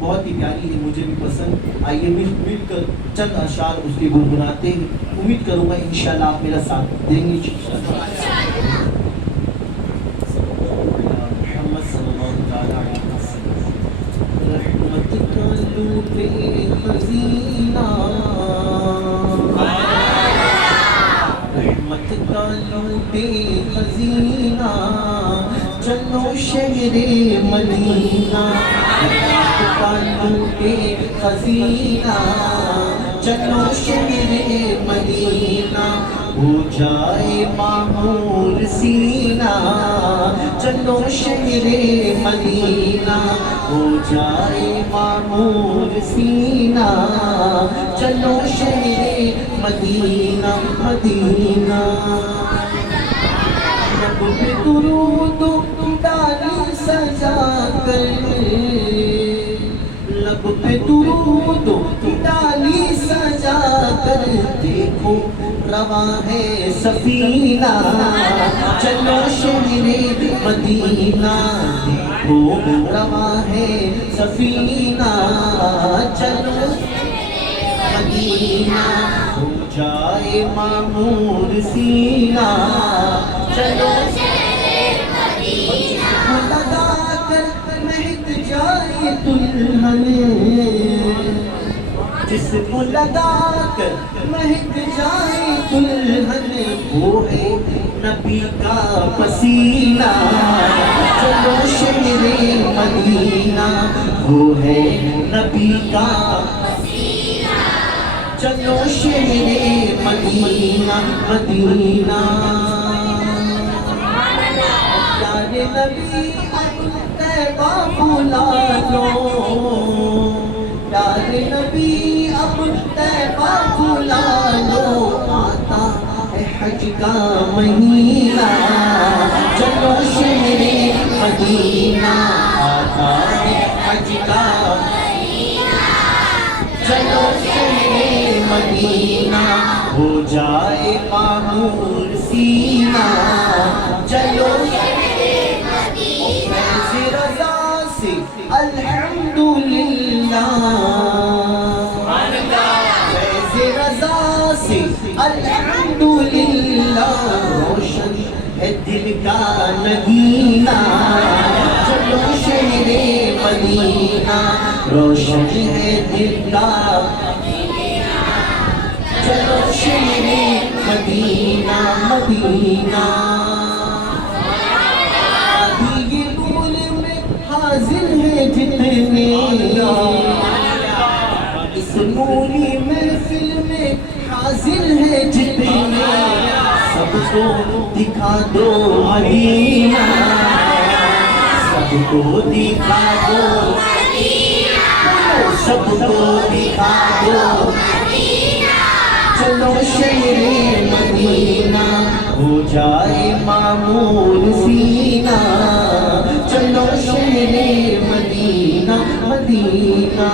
بہت ہی پیاری ہے، مجھے بھی پسند. آئیے مل کر چند اشعار اس کے گنگناتے ہیں. امید کروں گا انشاءاللہ آپ میرا ساتھ دیں گے. محمد صلی اللہ علیہ وسلم. رحمت کا لوٹے خزینہ، رحمت کا لوٹے خزینہ، چلو شہر مدینہ. رحمت کا لوٹے خزینہ، چلو شہر مدینہ. ہو جائے معمور سینہ، چلو شہر مدینہ. ہو جائے معمور سینہ، چلو شہر مدینہ. مدینہ لب پہ درود کی ڈالی سجا کر، لب پہ درود کی ڈالی سجا کر، دیکھو رواں ہے سفینہ، چلو شہر مدینہ. دیکھو رواں ہے سفینہ، چلو مدینہ. ہو جائے معمور سینہ، چلو لگا کر مہک جائے دلہن، جس کو لگا کر مہک جائے دلہن، وہ ہے نبی کا پسینہ، چلو شہر مدینہ. وہ ہے نبی کا پسینہ، چلو شہر مدینہ. مدینہ پیارے نبی اب طیبہ بلا لو، پیارے نبی اب طیبہ بلا لو. آتا ہے حج کا مہینہ، چلو شہر مدینہ. آتا ہے حج کا مہینہ، چلو شہر مدینہ. ہو جائے معمور سینہ، چلو فیض رضا سے الحمدللہ، فیض رضا سے الحمدللہ. روشن ہے دل کا نگینہ، چلو شہر مدینہ. روشن ہے دل کا، چلو شہر مدینہ. مدینہ حاضر ہے جتنے، اس نوری محفل میں حاضر ہے جتنے، سب کو دکھا دو مدینہ، سب کو دکھا دو مدینہ، سب کو دکھا دو مدینہ. چلو شہر مدینہ. ہو جائے معمور سینہ، چلو شہر مدینہ. مدینہ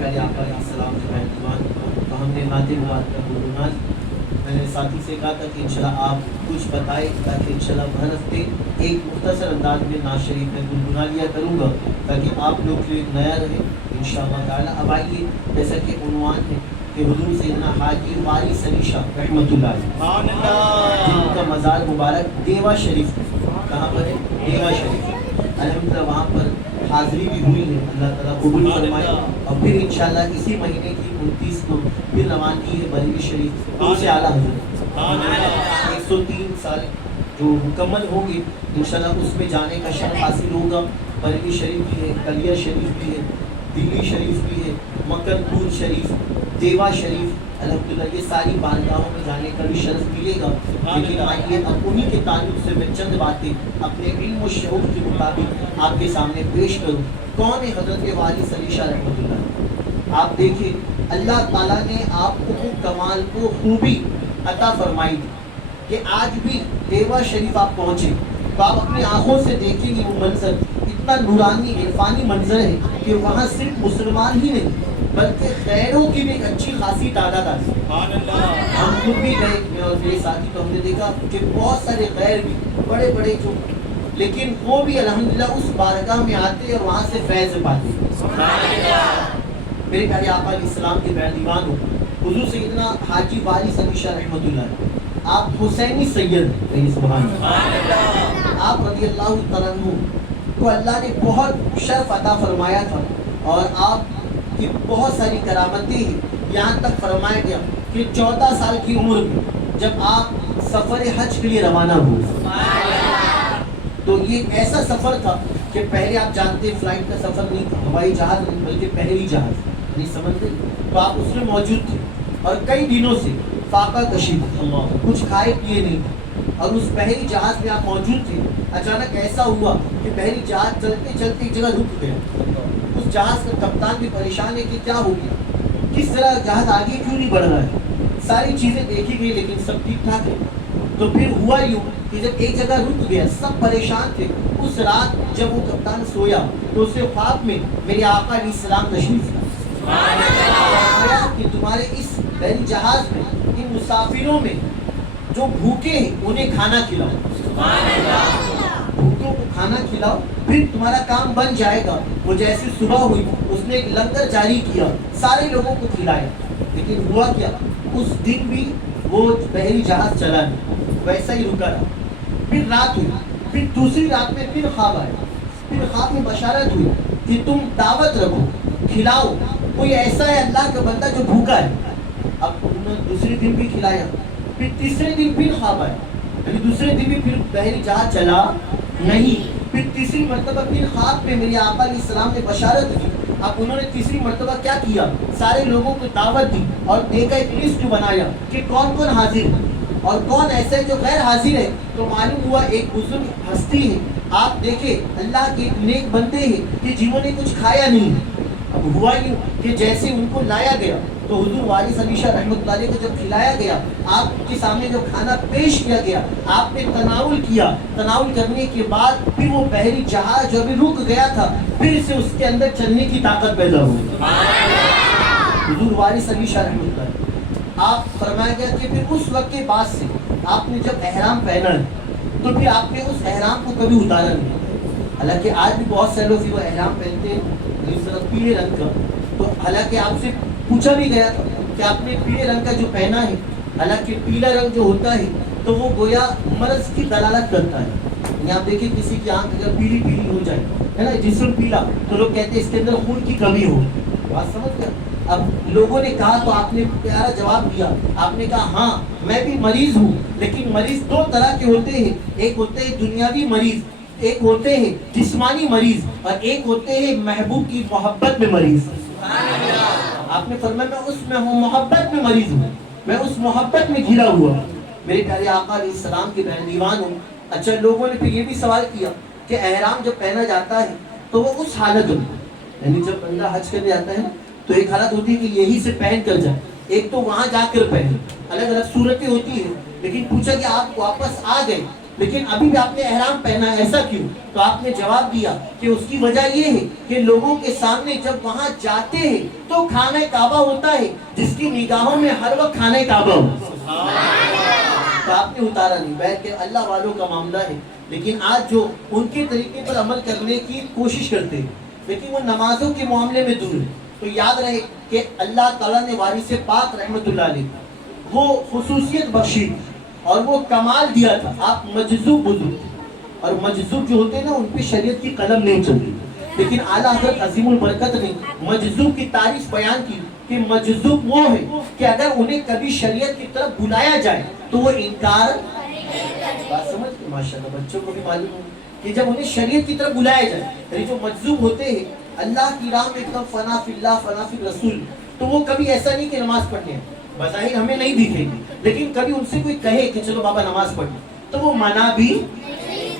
پہلے آپ کا السلام علیکم. تو ہم نے نعت مبارک کا گنگنانا. میں نے ساتھی سے کہا تھا کہ انشاءاللہ آپ کچھ بتائیں تاکہ انشاءاللہ ہر ہفتے ایک مختصر انداز میں نعت شریف میں گنگنا لیا کروں گا تاکہ آپ لوگ کے لیے نیا رہے انشاءاللہ تعالیٰ. اب آئیے جیسا کہ عنوان ہے کہ حضور سیدنا حاجی وارث علی شاہ رحمۃ اللہ علیہ جن کا مزار مبارک دیوا شریف. کہاں پر ہے؟ دیوا شریف. الحمدللہ وہاں پر حاضری بھی ہوئی ہے، اللہ تعالیٰ قبول فرمائے. اور پھر انشاءاللہ اسی مہینے کی 29 کو پھر روانگی ہے بریلی شریف سے اعلیٰ حضرت. 103 سال جو مکمل ہوں گے انشاءاللہ اس میں جانے کا شرف حاصل ہوگا. بریلی شریف بھی ہے، کلیا شریف بھی ہے، دلی شریف بھی ہے، مکر پور شریف، دیوا شریف. الحمدللہ یہ ساری بارگاہوں میں جانے کا بھی شرف ملے گا. لیکن آئیے اب انہی کے تعلق سے میں چند باتیں اپنے علم و شعور کے مطابق آپ کے سامنے پیش کروں. کون ہے حضرت وارث علی شاہ رحمۃ اللہ؟ آپ دیکھیں اللہ تعالیٰ نے آپ کو کمال کو خوبی عطا فرمائی تھی کہ آج بھی دیوا شریف آپ پہنچے تو آپ اپنی آنکھوں سے دیکھیں گے وہ منظر اتنا نورانی عرفانی منظر ہے کہ وہاں صرف مسلمان ہی نہیں بلکہ غیروں کی بھی ایک اچھی خاصی تعداد آتی ہے. ہم خود بھی گئے اور میرے ساتھی تو ہم نے دیکھا کہ بہت سارے غیر بھی بڑے بڑے جو لیکن وہ بھی الحمدللہ اس بارگاہ میں آتے اور وہاں سے فیض پاتے. میرے پیارے آقا علیہ السلام کے پیارے دیوان ہو, حضور سیدنا حاجی وارث علی شاہ رحمۃ اللہ, آپ حسینی سید ہیں, سبحان اللہ. آپ رضی اللہ تعالیٰ عنہ کو اللہ نے بہت شرف عطا فرمایا تھا, اور آپ کی بہت ساری کرامتیں ہیں. یہاں تک فرمایا گیا کہ 14 سال کی عمر میں جب آپ سفر حج کے لیے روانہ ہوئے, تو یہ ایسا سفر تھا کہ پہلے آپ جانتے فلائٹ کا سفر نہیں تھا, ہوائی جہاز نہیں بلکہ پہلی جہاز, نہیں سمجھتے, تو آپ اس میں موجود تھے اور کئی دنوں سے فاقہ کشید, کچھ کھائے پیے نہیں تھے, اور اس پہلی جہاز میں آپ موجود تھے. اچانک ایسا ہوا کہ پہلی جہاز چلتے چلتے ایک جگہ رک گیا. اس جہاز کا کپتان بھی پریشان ہے کہ کیا ہو گیا, کس طرح جہاز آگے کیوں نہیں بڑھ رہا ہے. ساری چیزیں دیکھی گئی لیکن سب ٹھیک ٹھاک ہے. تو پھر ہوا یوں کہ جب ایک جگہ رک گیا, سب پریشان تھے. اس رات جب وہ کپتان سویا تو اسے خواب میں میرے آقا علیہ السلام تشریف لایا کہ تمہارے اس بحری جہاز میں ان مسافروں میں جو بھوکے ہیں انہیں کھانا کھلاؤ, بھوکوں کو کھانا کھلاؤ, پھر تمہارا کام بن جائے گا. وہ جیسے صبح ہوئی اس نے ایک لنگر جاری کیا, سارے لوگوں کو کھلایا. لیکن ہوا کیا, اس دن بھی وہ بحری جہاز چلا نہیں, ویسا ہی رکا رہا. پھر رات ہوئی, پھر دوسری رات میں پھر خواب آیا. پھر خواب میں بشارت ہوئی کہ تم دعوت رکھو, کھلاؤ, کوئی ایسا ہے اللہ کا بندہ جو بھوکا ہے. اب انہوں نے دوسرے دن بھی کھلایا. پھر تیسرے دن پھر خواب آیا, یعنی دوسرے دن بھی پھر بحری جہاز چلا نہیں. پھر تیسری مرتبہ پھر خواب میں میرے آقا علیہ السلام نے بشارت دی. اب انہوں نے تیسری مرتبہ کیا کیا, سارے لوگوں کو دعوت دی اور دیکھا ایک لسٹ بنایا کہ کون کون حاضر ہے اور کون ایسا ہے جو غیر حاضر ہے. تو معلوم ہوا ایک بزرگ ہستی ہے, آپ دیکھیں اللہ کے نیک بندے ہیں کہ جنہوں نے کچھ کھایا نہیں. اب ہوا یوں کہ جیسے ان کو لایا گیا تو حضور وارث علی شاہ رحمۃ اللہ علیہ کو جب کھلایا گیا, آپ کے سامنے جب کھانا پیش کیا گیا, آپ نے تناول کیا. تناول کرنے کے بعد پھر وہ بحری جہاز جو ابھی رک گیا تھا پھر سے اس کے اندر چلنے کی طاقت پیدا ہوئی. حضور وارث علی شاہ رحمۃ اللہ آپ فرمایا گیا کہ پھر اس وقت کے بعد سے آپ نے جب احرام پہنا ہے تو پھر آپ نے اس احرام کو کبھی اتارا نہیں. حالانکہ آج بھی بہت سے لوگ وہ احرام پہنتے ہیں پیلے رنگ کا, تو حالانکہ آپ سے پوچھا بھی گیا تھا کہ آپ نے پیلے رنگ کا جو پہنا ہے, حالانکہ پیلا رنگ جو ہوتا ہے تو وہ گویا مرض کی دلالت کرتا ہے. یعنی آپ دیکھیں کسی کی آنکھ اگر پیلی پیلی ہو جائے ہے نا, جسم پیلا, تو لوگ کہتے ہیں اس کے اندر خون کی کمی ہو. بات سمجھ گئے. اب لوگوں نے کہا تو آپ نے پیارا جواب دیا, آپ نے کہا ہاں میں بھی مریض ہوں, لیکن مریض دو طرح کے ہوتے ہیں, ایک ہوتے ہیں دنیاوی مریض, ایک ہوتے ہیں جسمانی مریض, اور ایک ہوتے ہیں محبوب کی محبت میں مریض. آپ نے فرمایا میں اس میں ہوں, محبت میں مریض ہوں, میں اس محبت میں گھرا ہوا. میرے پیارے آقا علیہ السلام کے بہن دیوان ہوں. اچھا لوگوں نے پھر یہ بھی سوال کیا کہ احرام جب پہنا جاتا ہے تو وہ اس حالت میں, یعنی جب بندہ حج کرنے جاتا ہے تو ایک حالت ہوتی ہے کہ یہی سے پہن کر جائے, ایک تو وہاں جا کر پہنے, الگ الگ صورتیں ہوتی ہیں. لیکن پوچھا کہ آپ واپس آ گئے لیکن ابھی بھی آپ نے احرام پہنا ہے, ایسا کیوں؟ تو آپ نے جواب دیا کہ اس کی وجہ یہ ہے کہ لوگوں کے سامنے جب وہاں جاتے ہیں تو خانہ کعبہ ہوتا ہے, جس کی نگاہوں میں ہر وقت خانہ کعبہ ہو. تو آپ نے اتارا نہیں. بیٹھ کے اللہ والوں کا معاملہ ہے, لیکن آج جو ان کے طریقے پر عمل کرنے کی کوشش کرتے ہیں لیکن وہ نمازوں کے معاملے میں دور ہے. تو یاد رہے کہ اللہ تعالیٰ نے وارث پاک رحمۃ اللہ علیہ وہ خصوصیت بخشی اور وہ کمال دیا تھا. آپ مجذوب بزرگ تھے, اور مجذوب جو ہوتے ہیں نا ان پہ شریعت کی قلم نہیں چلتی, لیکن اعلیٰ حضرت عظیم البرکت نے مجذوب کی تعریف بیان کی کہ مجذوب وہ ہے کہ اگر انہیں کبھی شریعت کی طرف بلایا جائے تو وہ انکار. بات سمجھ گئے ماشاءاللہ, بچوں کو بھی معلوم ہو کہ جب انہیں شریعت کی طرف بلایا جائے, یعنی جو مجذوب ہوتے ہیں اللہ کی راہ میں ایک دم فنا فی اللہ فنا فی رسول, تو وہ کبھی ایسا نہیں کہ نماز پڑھنے ہیں, بظاہر ہمیں نہیں دکھے گی, لیکن کبھی ان سے کوئی کہے کہ چلو بابا نماز پڑھیں تو وہ منع بھی.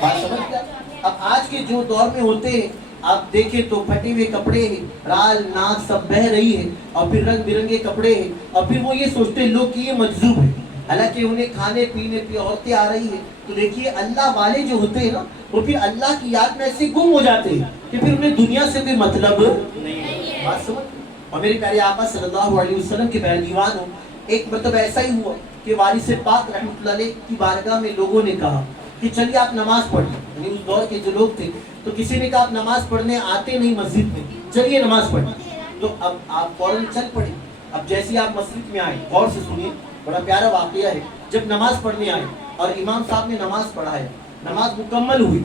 بات سمجھ گیا. اب آج کے جو دور میں ہوتے ہیں آپ دیکھیں تو پھٹے ہوئے کپڑے ہیں, رال ناک سب بہہ رہی ہے, اور پھر رنگ برنگے کپڑے ہیں, اور پھر وہ یہ سوچتے ہیں لوگ کہ یہ مجذوب ہے, حالانکہ انہیں کھانے پینے پہ عورتیں آ رہی ہیں. تو دیکھیے اللہ والے جو ہوتے ہیں نا وہ پھر اللہ کی یاد میں ایسے گم ہو جاتے ہیں کہ پھر انہیں دنیا سے کوئی مطلب نہیں. بات سمجھ. اور میرے پیارے آقا صلی اللہ علیہ وسلم کے پیارے دیوان ہوں, ایک مطلب ایسا ہی ہوا کہ وارث پاک رحمۃ اللہ علیہ کی بارگاہ میں لوگوں نے کہا کہ چلیے آپ نماز پڑھ لیں. یعنی اس دور کے جو لوگ تھے تو کسی نے کہا آپ نماز پڑھنے آتے نہیں مسجد میں, چلیے نماز پڑھیں. تو اب آپ فوراً چل پڑے. اب جیسے آپ مسجد میں آئے, غور سے سنیے, بڑا پیارا واقعہ ہے. جب نماز پڑھنے آئے اور امام صاحب نے نماز پڑھایا, نماز مکمل ہوئی,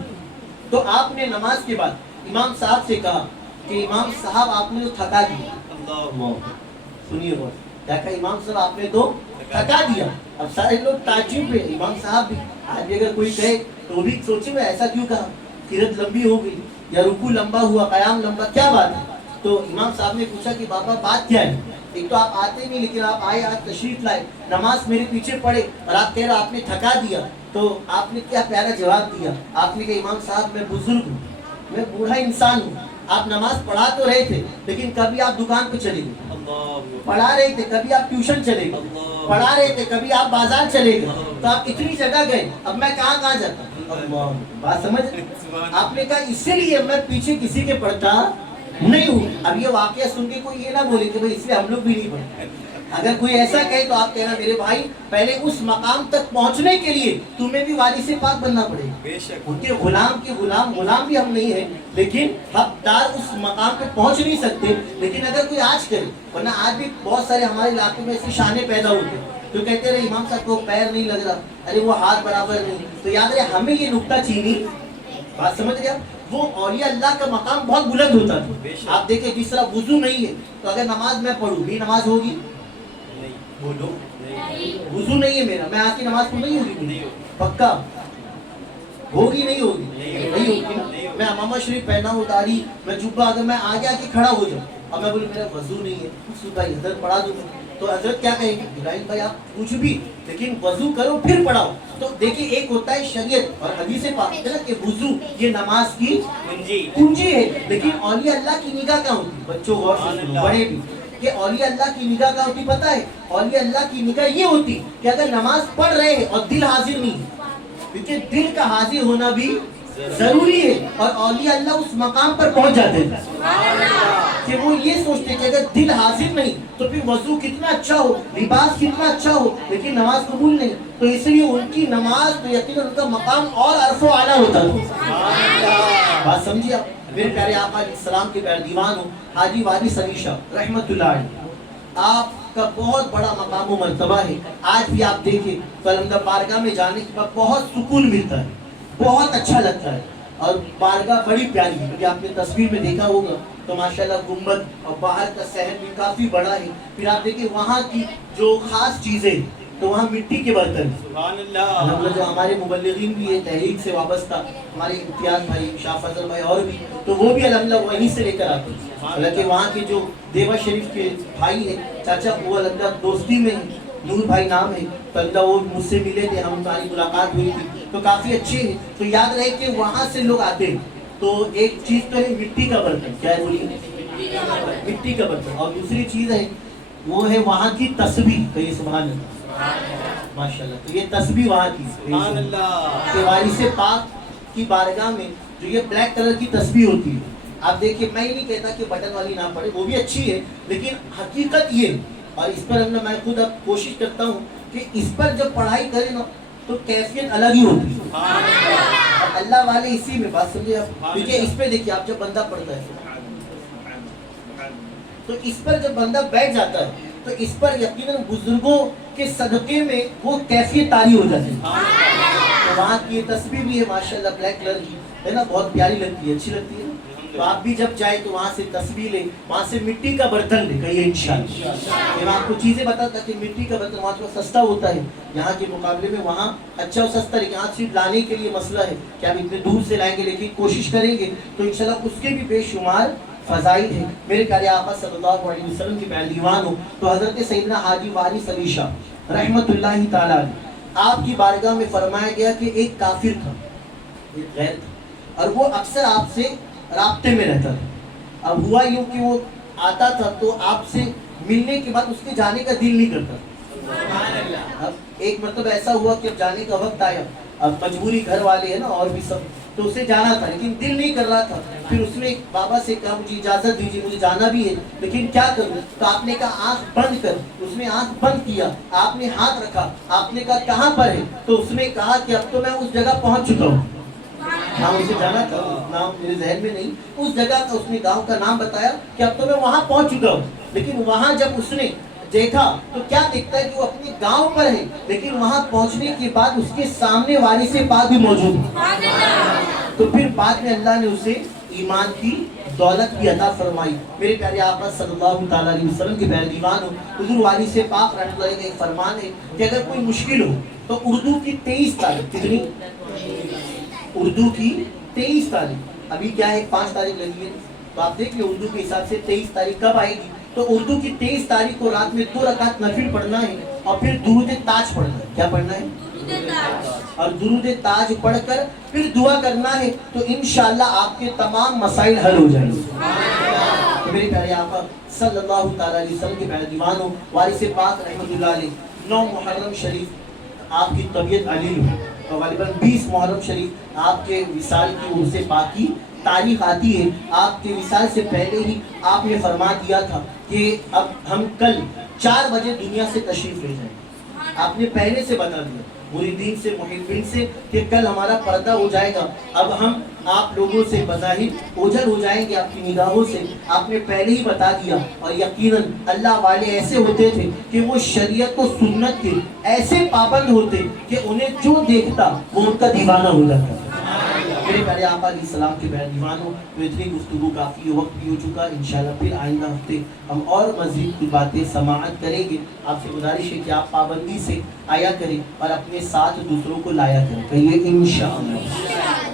تو آپ نے نماز کے بعد امام صاحب سے کہا کہ امام صاحب آپ نے تو تھکا دیا. سنیے غور, کیا کہا امام صاحب آپ نے تو تھکا دیا. اب سارے لوگ تعجب میں, امام صاحب بھی. آج بھی اگر کوئی کہے تو وہ بھی سوچے میں ایسا کیوں کہا, قرات لمبی ہو گئی یا رکوع لمبا ہوا, قیام لمبا, کیا بات ہے؟ تو امام صاحب نے پوچھا کہ بابا بات کیا ہے؟ ایک تو آپ آتے نہیں لیکن آپ آئے, آج تشریف لائے, نماز میرے پیچھے پڑے اور آپ کہہ رہے آپ نے تھکا دیا. تو آپ نے کیا پیارا جواب دیا. آپ نے کہا امام صاحب میں بزرگ ہوں, میں بوڑھا انسان ہوں. آپ نماز پڑھا تو رہے تھے لیکن کبھی آپ دکان پہ چلے گئے, پڑھا رہے تھے, کبھی آپ ٹیوشن چلے گئے, پڑھا رہے تھے, کبھی آپ بازار چلے گئے. تو آپ اتنی جگہ گئے, اب میں کہاں کہاں جاتا. بات سمجھ. آپ نے کہا اسی لیے میں پیچھے کسی کے پڑھتا نہیں ہوں. اب یہ واقعہ سن کے کوئی یہ نہ بولے کہ بھائی اس لیے ہم لوگ بھی نہیں پڑھتے. اگر کوئی ایسا کہے تو آپ کہنا میرے بھائی پہلے اس مقام تک پہنچنے کے لیے تمہیں بھی وارث پاک بننا پڑے گا. ان کے غلام بھی ہم نہیں ہیں, لیکن حقدار اس مقام پہ پہنچ نہیں سکتے. لیکن اگر کوئی آج کرے, ورنہ آج بھی بہت سارے ہمارے علاقے میں ایسی شانیں پیدا ہوتے ہیں جو کہتے رہے امام صاحب کو پیر نہیں لگ رہا, ارے وہ ہاتھ برابر نہیں. تو یاد رہے ہمیں یہ نکتہ چینی, بات سمجھ گیا, وہ اولیاء اللہ کا مقام بہت بلند ہوتا تھا. آپ دیکھیں جس طرح وضو نہیں ہے تو اگر نماز میں پڑھوں بھی نماز ہوگی, بولو وضو نہیں ہے میرا, میں آ کی نماز پڑھ نہیں ہوگی, پکا ہوگی نہیں ہوگی, نہیں ہوگی نا. میں امامہ شریف پہنا ہوں, داڑھی, میں جبہ, اگر میں آگے آ کے کھڑا ہو جاؤں اور میں بولوں میرا وضو نہیں ہے, بھائی حضرت پڑھا دوں, تو حضرت کیا کہیں گے, ابراہیم بھائی آپ کچھ بھی لیکن وضو کرو پھر پڑھاؤ. تو دیکھیں ایک ہوتا ہے شریعت اور حدیث پاک ہے نا کہ وضو یہ نماز کی کنجی ہے. لیکن اولیاء اللہ کی نگاہ کہاں ہوتی, بچوں غور سے سنو, بڑے بھی, کہ اولیاء اللہ کی نگاہ کہاں ہوتی پتہ ہے؟ اولیاء اللہ کی نگاہ یہ ہوتی کہ اگر نماز پڑھ رہے ہیں اور دل حاضر نہیں, کیونکہ دل کا حاضر ہونا بھی ضروری ہے, اور اولیاء اللہ اس مقام پر پہنچ جاتے ہیں کہ وہ یہ سوچتے کہ اگر دل حاضر نہیں تو پھر وضو کتنا اچھا ہو, لباس کتنا اچھا ہو, لیکن نماز قبول نہیں. تو اس لیے ان کی نماز تو یقیناً ان کا مقام اور عرف و اعلیٰ ہوتا تھا. بات سمجھیے آپ. میرے پیارے آقا علیہ السلام کے پیارے دیوان ہو حاجی وارث علی شاہ رحمت اللہ علیہ, آپ کا بہت بڑا مقام و مرتبہ ہے. آج بھی آپ دیکھیں کلندر بارگاہ میں جانے کے بعد بہت سکون ملتا ہے, بہت اچھا لگتا ہے. اور بارگاہ بڑی پیاری ہے, کیونکہ آپ نے تصویر میں دیکھا ہوگا تو ماشاءاللہ گنبد اور باہر کا صحن بھی کافی بڑا ہے. پھر آپ دیکھیں وہاں کی جو خاص چیزیں, تو وہاں مٹی کے برتن, سبحان اللہ, جو ہمارے مبلغین بھی ہے تحریک سے وابستہ, ہمارے امتیاز بھائی, شاہ فضل بھائی اور بھی, تو وہ بھی الحمدللہ وہیں سے لے کر آتے ہیں. حالانکہ وہاں کے جو دیوا شریف کے بھائی ہیں چاچا, وہ الحمدللہ دوستی میں ہیں, نور بھائی نام ہے, تو الحمدللہ وہ مجھ سے ملے تھے, ہماری ملاقات ہوئی تھی, تو کافی اچھے ہیں. تو یاد رہے کہ وہاں سے لوگ آتے ہیں. تو ایک چیز تو ہے مٹی کا برتن, کیا ہے بولیے, مٹی کا برتن, اور دوسری چیز ہے وہ ہے وہاں کی تسبیح. کہیے سبحان اللہ, ماشاءاللہ. تو یہ تسبیح وہاں کی, سبحان اللہ, کہ وارث پاک کی بارگاہ میں جو یہ بلیک کلر کی تسبیح ہوتی ہے. آپ دیکھیے, میں یہ نہیں کہتا کہ بٹن والی نہ پڑے, وہ بھی اچھی ہے, لیکن حقیقت یہ, اور اس پر میں خود اب کوشش کرتا ہوں کہ اس پر جب پڑھائی کریں نا تو کیفیت الگ ہی ہوتی ہے. اللہ والے اسی میں, بات سمجھے آپ, کیونکہ اس پہ دیکھیے آپ جب بندہ پڑھتا ہے تو اس پر جب بندہ بیٹھ جاتا ہے تو اس پر یقیناً بزرگوں کے صدقے میں وہ کیفیت طاری ہو جاتی ہے. تو وہاں کی تسبیح بھی ہے ماشاءاللہ بلیک کلر کی, ہے نا, بہت پیاری لگتی ہے, اچھی لگتی ہے. تو آپ بھی جب جائیں تو وہاں سے تسبیح لیں, وہاں سے مٹی کا برتن لیں, کہیے انشاءاللہ. میں آپ کو چیزیں بتاتا کہ مٹی کا برتن وہاں تھوڑا سستا ہوتا ہے یہاں کے مقابلے میں, وہاں اچھا اور سستا, لیکن یہاں صرف لانے کے لیے مسئلہ ہے کہ آپ اتنے دور سے لائیں گے, لیکن کوشش کریں گے تو انشاءاللہ اس کے بھی بے شمار فضائل ہیں. میرے پیارے آقا صلی اللہ علیہ وسلم کے پیارے دیوان ہو تو حضرت سیدنا حاجی وارث علی شاہ رحمت اللہ تعالیٰ علیہ, آپ کی بارگاہ میں فرمایا گیا کہ ایک کافر تھا, ایک غیر تھا, اور وہ اکثر آپ سے رابطے میں رہتا تھا. اب ہوا یوں کہ وہ آتا تھا تو آپ سے ملنے کے بعد اس کے جانے کا دل نہیں کرتا. اب ایک مرتبہ ایسا ہوا کہ اب جانے کا وقت آیا, اب مجبوری, گھر والے ہیں نا اور بھی سب, تو اسے جانا تھا لیکن دل نہیں کر رہا تھا. پھر اس نے بابا سے کہا مجھے اجازت دیجیے, مجھے جانا بھی ہے لیکن کیا کروں. تو آپ نے کہا آنکھ بند کر. اس نے آنکھ بند کیا, آپ نے ہاتھ رکھا, آپ نے کہا کہاں پر ہے. تو اس نے کہا کہ اب تو میں اس جگہ پہنچ چکا ہوں. نام اسے جانا تھا, نام میرے ذہن میں نہیں, اس جگہ کا اس نے گاؤں کا نام بتایا کہ اب تو میں وہاں پہنچ چکا ہوں. لیکن وہاں جب اس نے دیکھا تو کیا دیکھتا ہے کہ وہ اپنے گاؤں پر ہے, لیکن وہاں پہنچنے کے بعد اس کے سامنے وارث پاک بھی موجود ہے. تو پھر بعد میں اللہ نے اسے ایمان کی دولت بھی عطا فرمائی. میرے پیارے آقا صلی اللہ تعالیٰ علیہ وسلم کے پیارے دیوان ہو, حضور وارث پاک رحمۃ اللہ علیہ کا ایک فرمان ہے کہ اگر کوئی مشکل ہو تو اردو کی 23 تاریخ, کتنی اردو کی 23 تاریخ, ابھی کیا ہے 5 تاریخ لگی ہے, تو آپ دیکھیں اردو کے حساب سے 23 تاریخ کب آئے گی. تو اردو کی 23 تاریخ کو رات میں 2 رکعت نفل پڑھنا ہے اور پھر درود تاج پڑھنا ہے. کیا پڑھنا ہے؟ اور درود تاج پڑھ کر پھر دعا کرنا ہے, تو انشاءاللہ آپ کے تمام مسائل حل ہو جائیں گے. تو میرے پیارے آقا صلی اللہ تعالیٰ علیہ وسلم کے پیارے دیوانوں, وارث پاک رحمۃ اللہ علیہ 9 محرم شریف آپ کی طبیعت علیل ہے, اور غالباً 20 محرم شریف آپ کے وصال کی عرس پاک کی تاریخ آتی ہے. آپ کے وصال سے پہلے ہی آپ نے فرما دیا تھا کہ اب ہم کل 4 بجے دنیا سے تشریف لے جائیں. آپ نے پہلے سے بتا دیا مریدین سے, محبین سے, کہ کل ہمارا پردہ ہو جائے گا. اب ہم آپ لوگوں سے بظاہر اوجھل ہو جائیں گے آپ کی نگاہوں سے, آپ نے پہلے ہی بتا دیا. اور یقیناً اللہ والے ایسے ہوتے تھے کہ وہ شریعت و سنت کے ایسے پابند ہوتے کہ انہیں جو دیکھتا وہ ان کا دیوانہ ہو جاتا. میرے پیارے آقا علیہ السلام کے پیارے دیوانوں, تو اتنی گفتگو کافی, وقت بھی ہو چکا. انشاءاللہ پھر آئندہ ہفتے ہم اور مزید کچھ باتیں سماعت کریں گے. آپ سے گزارش ہے کہ آپ پابندی سے آیا کریں اور اپنے ساتھ دوسروں کو لایا کریں. کہیے انشاءاللہ.